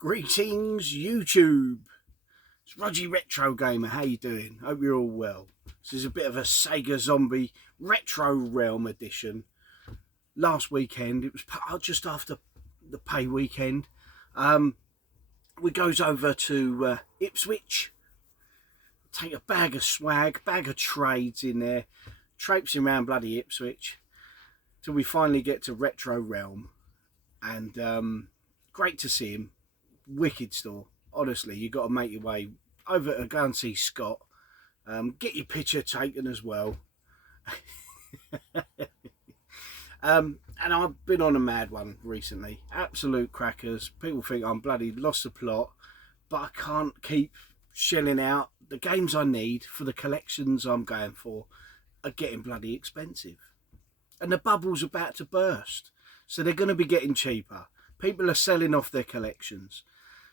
Greetings YouTube, it's Roger Retro Gamer, how you doing? Hope you're all well. This is a bit of a Sega Zombie Retro Realm edition. Last weekend, it was just after the pay weekend, we goes over to Ipswich, take a bag of swag, bag of trades in there, traipsing around bloody Ipswich, till we finally get to Retro Realm, and great to see him. Wicked store, honestly. You got to make your way over to go and see Scott, get your picture taken as well. And I've been on a mad one recently, absolute crackers. People think I'm bloody lost the plot, but I can't keep shelling out. The games I need for the collections I'm going for are getting bloody expensive, and the bubble's about to burst, so they're going to be getting cheaper. People are selling off their collections.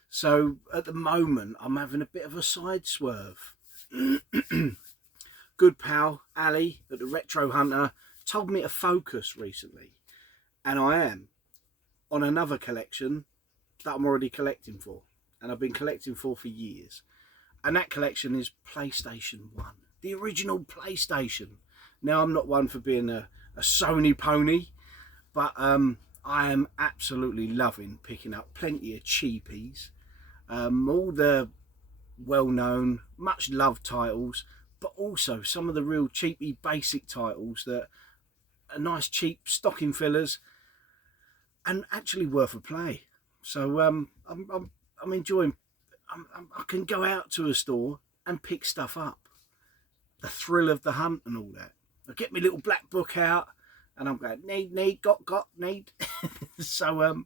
So at the moment, I'm having a bit of a side swerve. Good pal Ali at the Retro Hunter told me to focus recently, and I am on another collection that I'm already collecting for, and I've been collecting for years. And that collection is PlayStation 1, the original PlayStation. Now, I'm not one for being a Sony pony, but I am absolutely loving picking up plenty of cheapies. All the well-known, much-loved titles, but also some of the real cheapy basic titles that are nice, cheap stocking fillers and actually worth a play. So I'm enjoying. I can go out to a store and pick stuff up. The thrill of the hunt and all that. I get my little black book out and I'm going need, got, need. So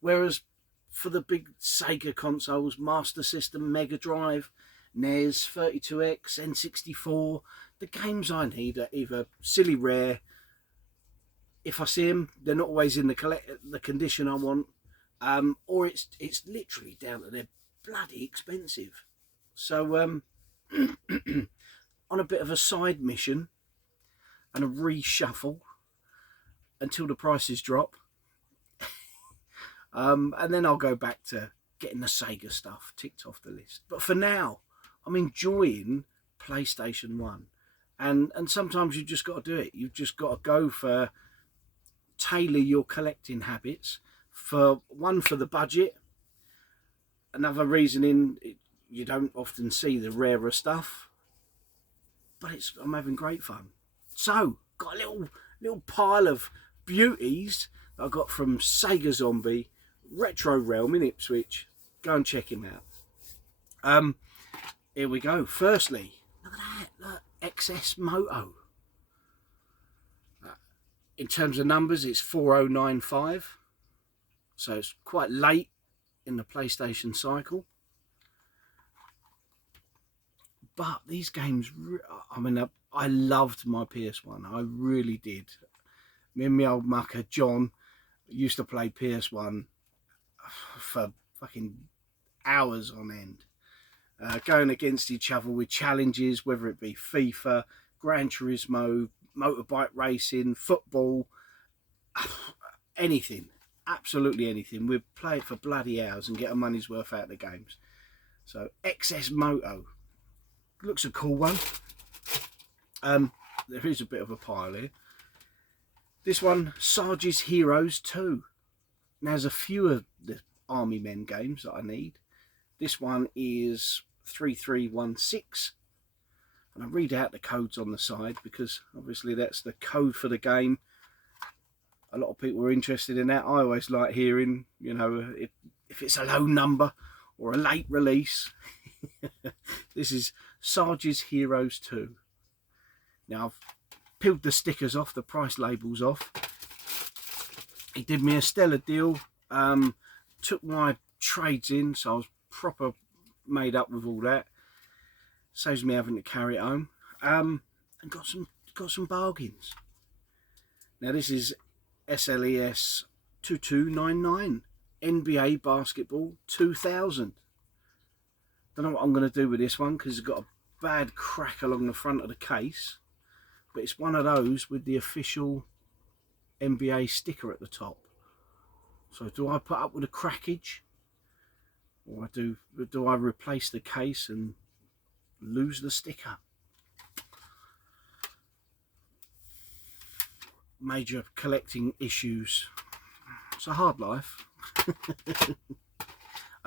whereas for the big Sega consoles, Master System, Mega Drive, NES, 32X, N64, the games I need are either silly rare. If I see them, they're not always in the condition I want, or it's literally down to they're bloody expensive. So on a bit of a side mission and a reshuffle until the prices drop. And then I'll go back to getting the Sega stuff ticked off the list. But for now, I'm enjoying PlayStation 1. And sometimes you've just got to do it. You've just got to go for, tailor your collecting habits. For one, for the budget. Another reason you don't often see the rarer stuff. But I'm having great fun. So, got a little pile of beauties that I got from Sega Zombie, Retro Realm in Ipswich. Go and check him out. Here we go. Firstly, look at that, look, XS Moto. In terms of numbers, it's 4095, so it's quite late in the PlayStation cycle. But these games, I mean, I loved my PS1. I really did. Me and my old mucker John used to play PS1 for fucking hours on end, going against each other with challenges, whether it be FIFA, Gran Turismo, motorbike racing, football, anything, absolutely anything. We'd play it for bloody hours and get our money's worth out of the games. So XS Moto looks a cool one. There is a bit of a pile here. This one, Sarge's Heroes 2. Now, there's a few of the Army Men games that I need. This one is 3316. And I read out the codes on the side because obviously that's the code for the game. A lot of people are interested in that. I always like hearing, you know, if it's a low number or a late release. This is Sarge's Heroes 2. Now, I've peeled the stickers off, the price labels off. He did me a stellar deal. Took my trades in, so I was proper made up with all that. Saves me having to carry it home. And got some bargains. Now this is SLES 2299 NBA Basketball 2000. Don't know what I'm going to do with this one because it's got a bad crack along the front of the case. But it's one of those with the official NBA sticker at the top. So do I put up with a crackage Or do I replace the case and lose the sticker? Major collecting issues. It's a hard life.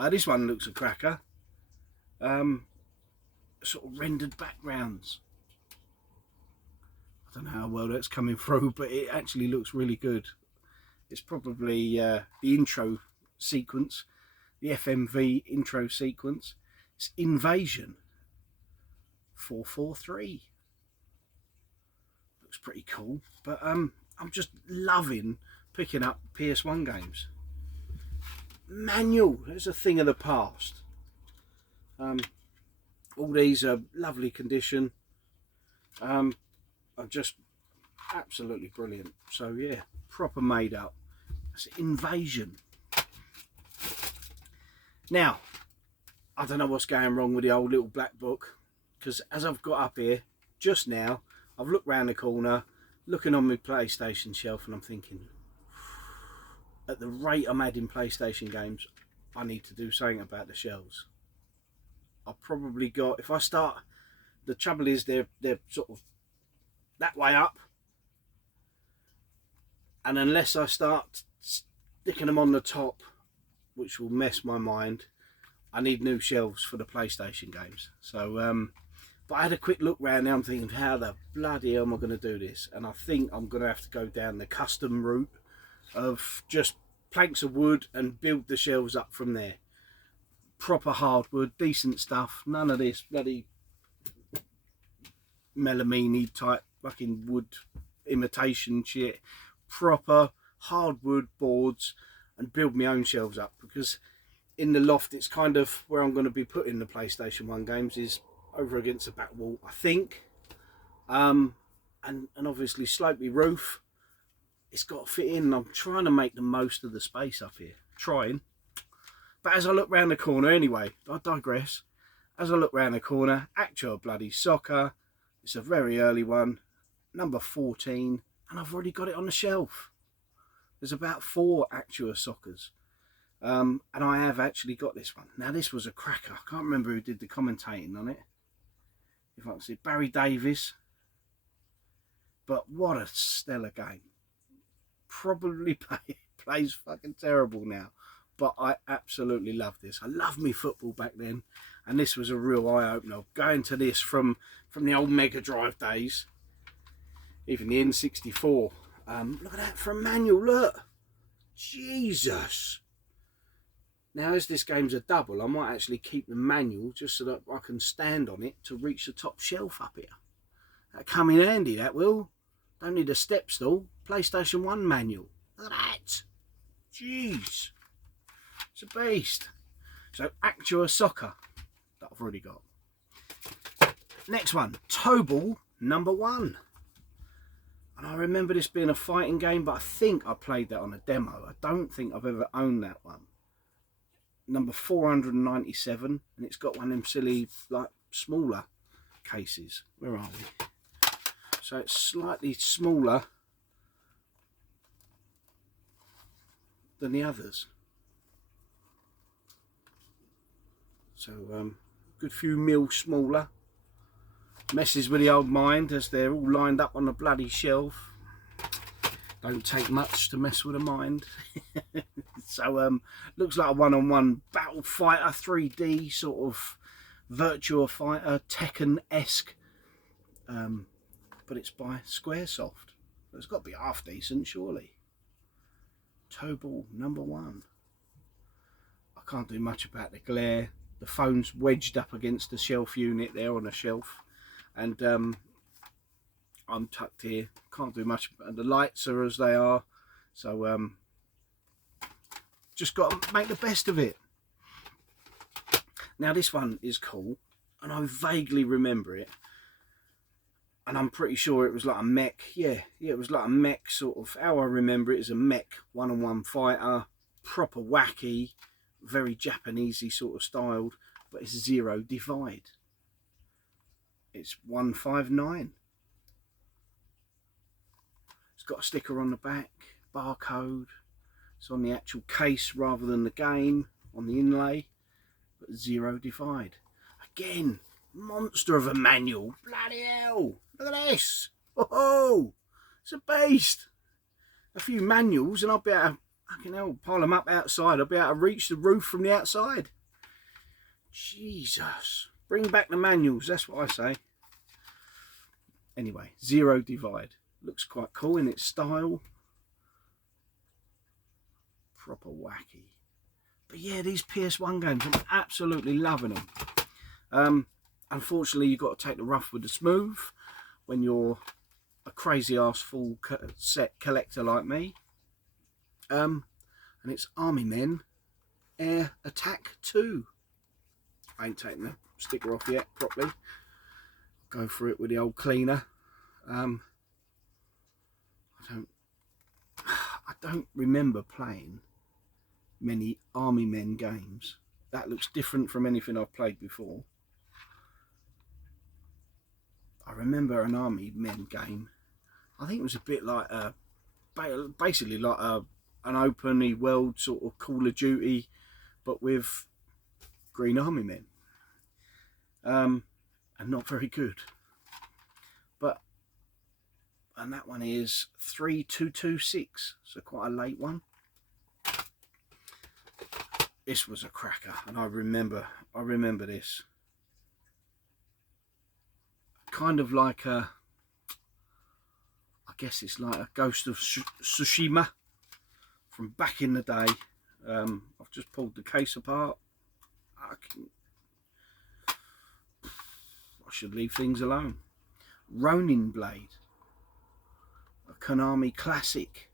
This one looks a cracker. Sort of rendered backgrounds. I don't know how well that's coming through, but it actually looks really good. It's probably the intro sequence, the FMV intro sequence. It's Invasion 443. Looks pretty cool, but I'm just loving picking up PS1 games. Manual, that's a thing of the past. All these are lovely condition. Are just absolutely brilliant. So yeah, proper made up. It's Invasion. Now, I don't know what's going wrong with the old little black book, because as I've got up here just now, I've looked round the corner, looking on my PlayStation shelf, and I'm thinking, at the rate I'm adding PlayStation games, I need to do something about the shelves. I've probably got, if I start, the trouble is they're sort of that way up, and unless I start sticking them on the top, which will mess my mind, I need new shelves for the PlayStation games. So but I had a quick look round now, I'm thinking, how the bloody hell am I going to do this? And I think I'm going to have to go down the custom route of just planks of wood and build the shelves up from there. Proper hardwood, decent stuff, none of this bloody melamine type fucking wood imitation shit. Proper hardwood boards, and build my own shelves up, because in the loft it's kind of where I'm going to be putting the PlayStation 1 games, is over against the back wall, I think. And obviously slopey roof, it's got to fit in. I'm trying to make the most of the space up here, trying. But as I look round the corner, anyway, I digress. As I look round the corner, Actual Bloody Soccer. It's a very early one, number 14, and I've already got it on the shelf. There's about 4 Actual Soccers, and I have actually got this one. Now this was a cracker. I can't remember who did the commentating on it. If I can see, Barry Davies. But what a stellar game. Probably plays fucking terrible now, but I absolutely love this. I love me football back then, and this was a real eye-opener. Going to this from the old Mega Drive days, even the N64. Look at that for a manual, look. Jesus. Now, as this game's a double, I might actually keep the manual just so that I can stand on it to reach the top shelf up here. That'll come in handy, that will. Don't need a step stool. PlayStation 1 manual. Look at that. Jeez. It's a beast. So, Actual Soccer that I've already got. Next one, Tobal number 1. And I remember this being a fighting game, but I think I played that on a demo. I don't think I've ever owned that one. Number 497, and it's got one of them silly, like, smaller cases. Where are we? So it's slightly smaller than the others. So, good few mil smaller. Messes with the old mind as they're all lined up on the bloody shelf. Don't take much to mess with a mind. So looks like a one-on-one battle fighter, 3D sort of Virtua Fighter, Tekken-esque, but it's by Squaresoft. It's got to be half decent, surely. Tobal number 1. I can't do much about the glare. The phone's wedged up against the shelf unit there on the shelf, and I'm tucked here. Can't do much. The lights are as they are, so just got to make the best of it. Now this one is cool, and I vaguely remember it, and I'm pretty sure it was like a mech. Yeah, it was like a mech sort of. How I remember it is a mech one-on-one fighter, proper wacky, very Japanesey sort of styled, but it's Zero Divide. It's 159. It's got a sticker on the back, barcode. It's on the actual case rather than the game, on the inlay. but Zero Divide. Again, monster of a manual. Bloody hell. Look at this. Oh, it's a beast. A few manuals and I'll be able to, fucking hell, pile them up outside. I'll be able to reach the roof from the outside. Jesus. Bring back the manuals, that's what I say. Anyway, Zero Divide. Looks quite cool in its style. Proper wacky. But yeah, these PS1 games, I'm absolutely loving them. Unfortunately, you've got to take the rough with the smooth when you're a crazy ass full set collector like me. And it's Army Men Air Attack 2. I ain't taking the sticker off yet properly. Go through it with the old cleaner. I don't remember playing many Army Men games. That looks different from anything I've played before. I remember an Army Men game. I think it was a bit like basically like an open world sort of Call of Duty, but with Green Army Men. And not very good. And that one is 3226, so quite a late one. This was a cracker, and I remember this. Kind of like a, I guess it's like a Ghost of Tsushima from back in the day. I've just pulled the case apart. I should leave things alone. Ronin Blade. A Konami classic.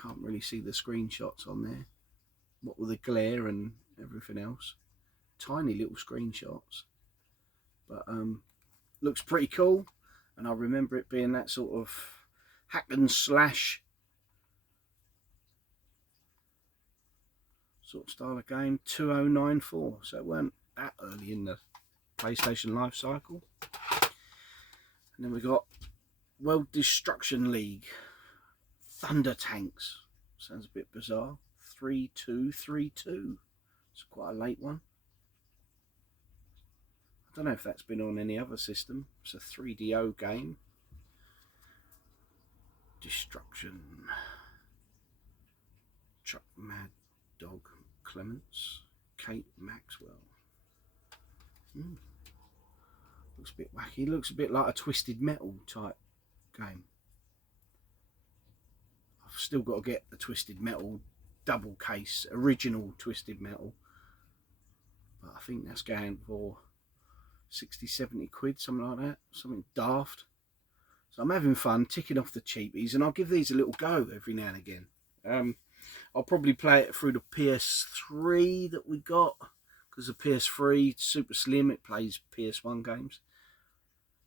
Can't really see the screenshots on there. What with the glare and everything else. Tiny little screenshots. But looks pretty cool. And I remember it being that sort of hack and slash sort of style of game. 2094. So it weren't that early in the PlayStation life cycle. And then we got World Destruction League, Thunder Tanks, sounds a bit bizarre, 3232, it's quite a late one. I don't know if that's been on any other system, it's a 3DO game. Destruction, Chuck Mad Dog Clements, Kate Maxwell. Looks a bit wacky, looks a bit like a Twisted Metal type game. I've still got to get the Twisted Metal double case, original Twisted Metal, but I think that's going for 60-70 quid, something like that, something daft. So I'm having fun ticking off the cheapies, and I'll give these a little go every now and again. I'll probably play it through the PS3 that we got, because the PS3 super slim, it plays PS1 games.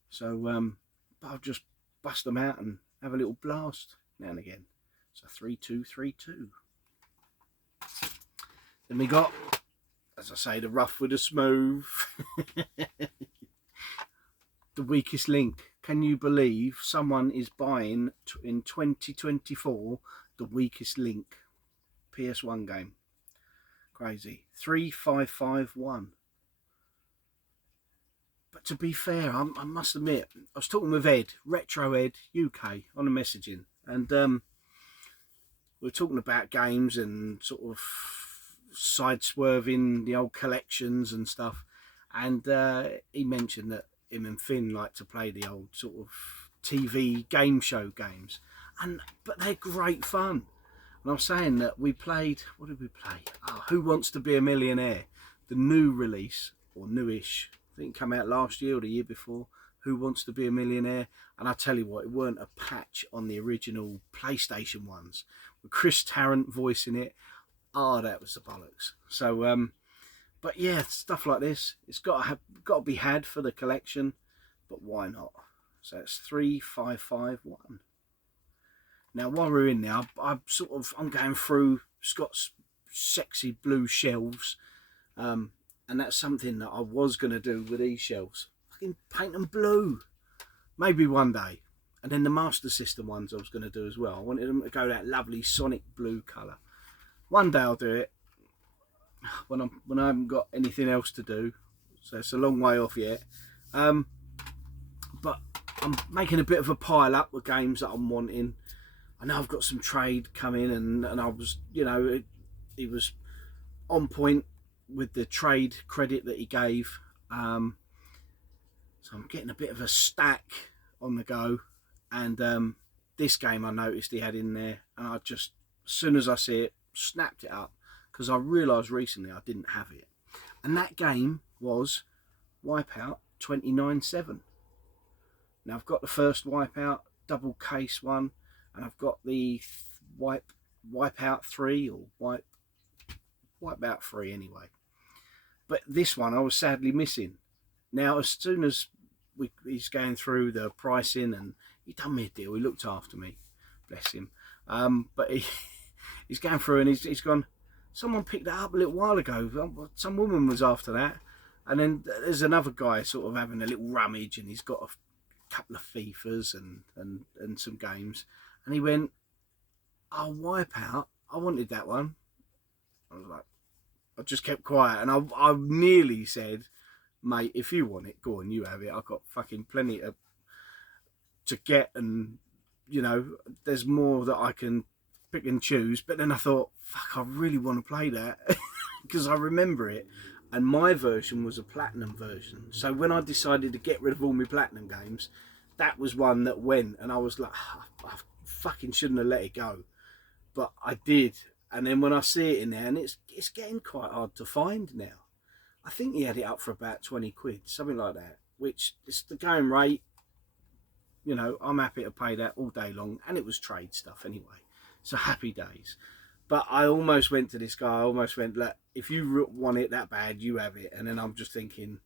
So but I'll just bust them out and have a little blast now and again. So 3232. Then we got, as I say, the rough with the smooth. The Weakest Link. Can you believe someone is buying in 2024 The Weakest Link PS1 game? Crazy. 3551. But to be fair, I must admit, I was talking with Ed, Retro Ed UK, on the messaging, and we were talking about games and sort of side swerving the old collections and stuff, and he mentioned that him and Finn like to play the old sort of TV game show games, but they're great fun. And I was saying that we played, what did we play? Oh, Who Wants to Be a Millionaire, the new release, or newish, I think it came out last year or the year before, Who Wants to Be a Millionaire. And I tell you what, it weren't a patch on the original PlayStation ones, with Chris Tarrant voicing it. Oh, that was the bollocks. So but yeah, stuff like this, it's got to be had for the collection, but why not? So it's 3551. Now while we're in there, I'm going through Scott's sexy blue shelves, and that's something that I was going to do with these shelves. Fucking paint them blue, maybe one day. And then the Master System ones I was going to do as well. I wanted them to go that lovely Sonic blue colour. One day I'll do it. when I haven't got anything else to do. So it's a long way off yet. But I'm making a bit of a pile up with games that I'm wanting. I know I've got some trade coming, and I was, you know, he was on point with the trade credit that he gave. So I'm getting a bit of a stack on the go, and this game I noticed he had in there, and I just, as soon as I see it, snapped it up, because I realised recently I didn't have it, and that game was Wipeout 29/7. Now I've got the first Wipeout double case one, and I've got the Wipeout 3 or Wipeout 3 anyway. But this one I was sadly missing. Now, as soon as he's going through the pricing, and he done me a deal, he looked after me, bless him. But he's going through, and he's gone, someone picked that up a little while ago. Some woman was after that. And then there's another guy sort of having a little rummage, and he's got a couple of FIFAs and some games. And he went, "Oh, Wipeout, I wanted that one." I was like, I just kept quiet, and I nearly said, "Mate, if you want it, go on, you have it. I've got fucking plenty to get, and you know, there's more that I can pick and choose." But then I thought, fuck, I really want to play that because I remember it, and my version was a platinum version. So when I decided to get rid of all my platinum games, that was one that went, and I was like, I fucking shouldn't have let it go, but I did. And then when I see it in there, and it's getting quite hard to find now. I think he had it up for about 20 quid, something like that, which is the going rate. You know, I'm happy to pay that all day long, and it was trade stuff anyway, so happy days. But I almost went to this guy, I almost went, look, if you want it that bad, you have it. And then I'm just thinking,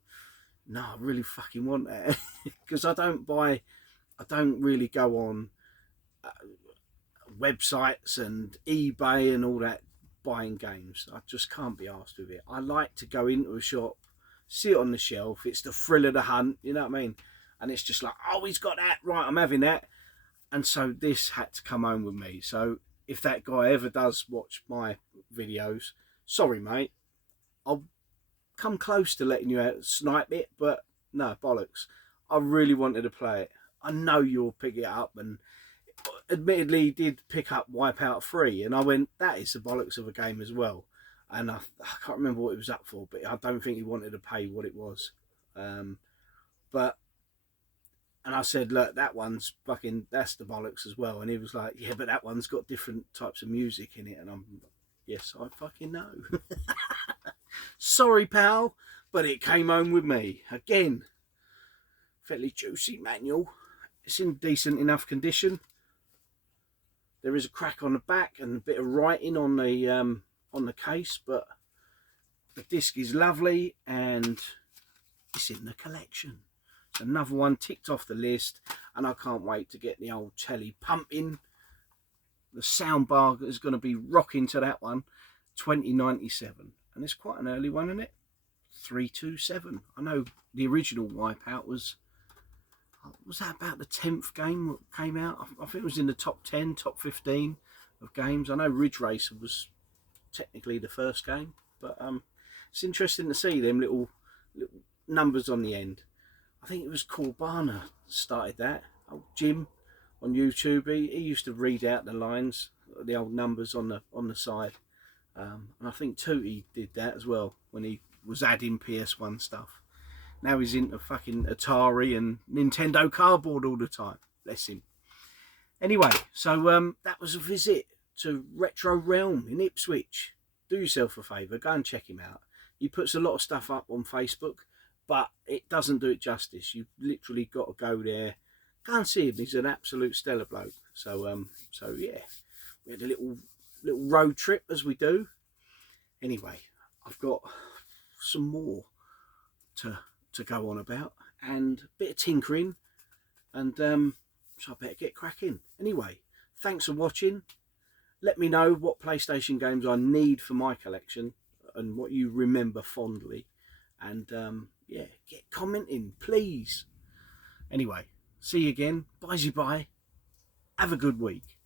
no, I really fucking want that. Because I don't really go on websites and eBay and all that buying games. I just can't be arsed with it. I like to go into a shop, see it on the shelf, it's the thrill of the hunt, you know what I mean? And it's just like, oh, he's got that, right, I'm having that. And so this had to come home with me. So if that guy ever does watch my videos, sorry mate, I'll come close to letting you out, snipe it, but no, bollocks. I really wanted to play it. I know you'll pick it up, and admittedly he did pick up Wipeout 3, and I went, that is the bollocks of a game as well. And I can't remember what it was up for, but I don't think he wanted to pay what it was. And I said, look, that one's fucking, that's the bollocks as well. And he was like, yeah, but that one's got different types of music in it. And I'm, yes, I fucking know. Sorry, pal, but it came home with me. Again, fairly juicy manual. It's in decent enough condition. There is a crack on the back and a bit of writing on the case, but the disc is lovely, and it's in the collection. Another one ticked off the list, and I can't wait to get the old telly pumping. The sound bar is going to be rocking to that one. 2097, and it's quite an early one, isn't it? 327. I know the original Wipeout was that about the 10th game that came out? I think it was in the top 10, top 15 of games. I know Ridge Racer was technically the first game, but it's interesting to see them little numbers on the end. I think it was Corbana started that. Old Jim on YouTube, he used to read out the lines, the old numbers on the side. And I think Tootie did that as well when he was adding PS1 stuff. Now he's into fucking Atari and Nintendo cardboard all the time. Bless him. Anyway, so that was a visit to Retro Realm in Ipswich. Do yourself a favour, go and check him out. He puts a lot of stuff up on Facebook, but it doesn't do it justice. You've literally got to go there, go and see him. He's an absolute stellar bloke. So yeah, we had a little road trip as we do. Anyway, I've got some more to go on about, and a bit of tinkering, and so I better get cracking. Anyway, thanks for watching. Let me know what PlayStation games I need for my collection and what you remember fondly, and yeah, get commenting, please. Anyway, see you again. Bye. Have a good week.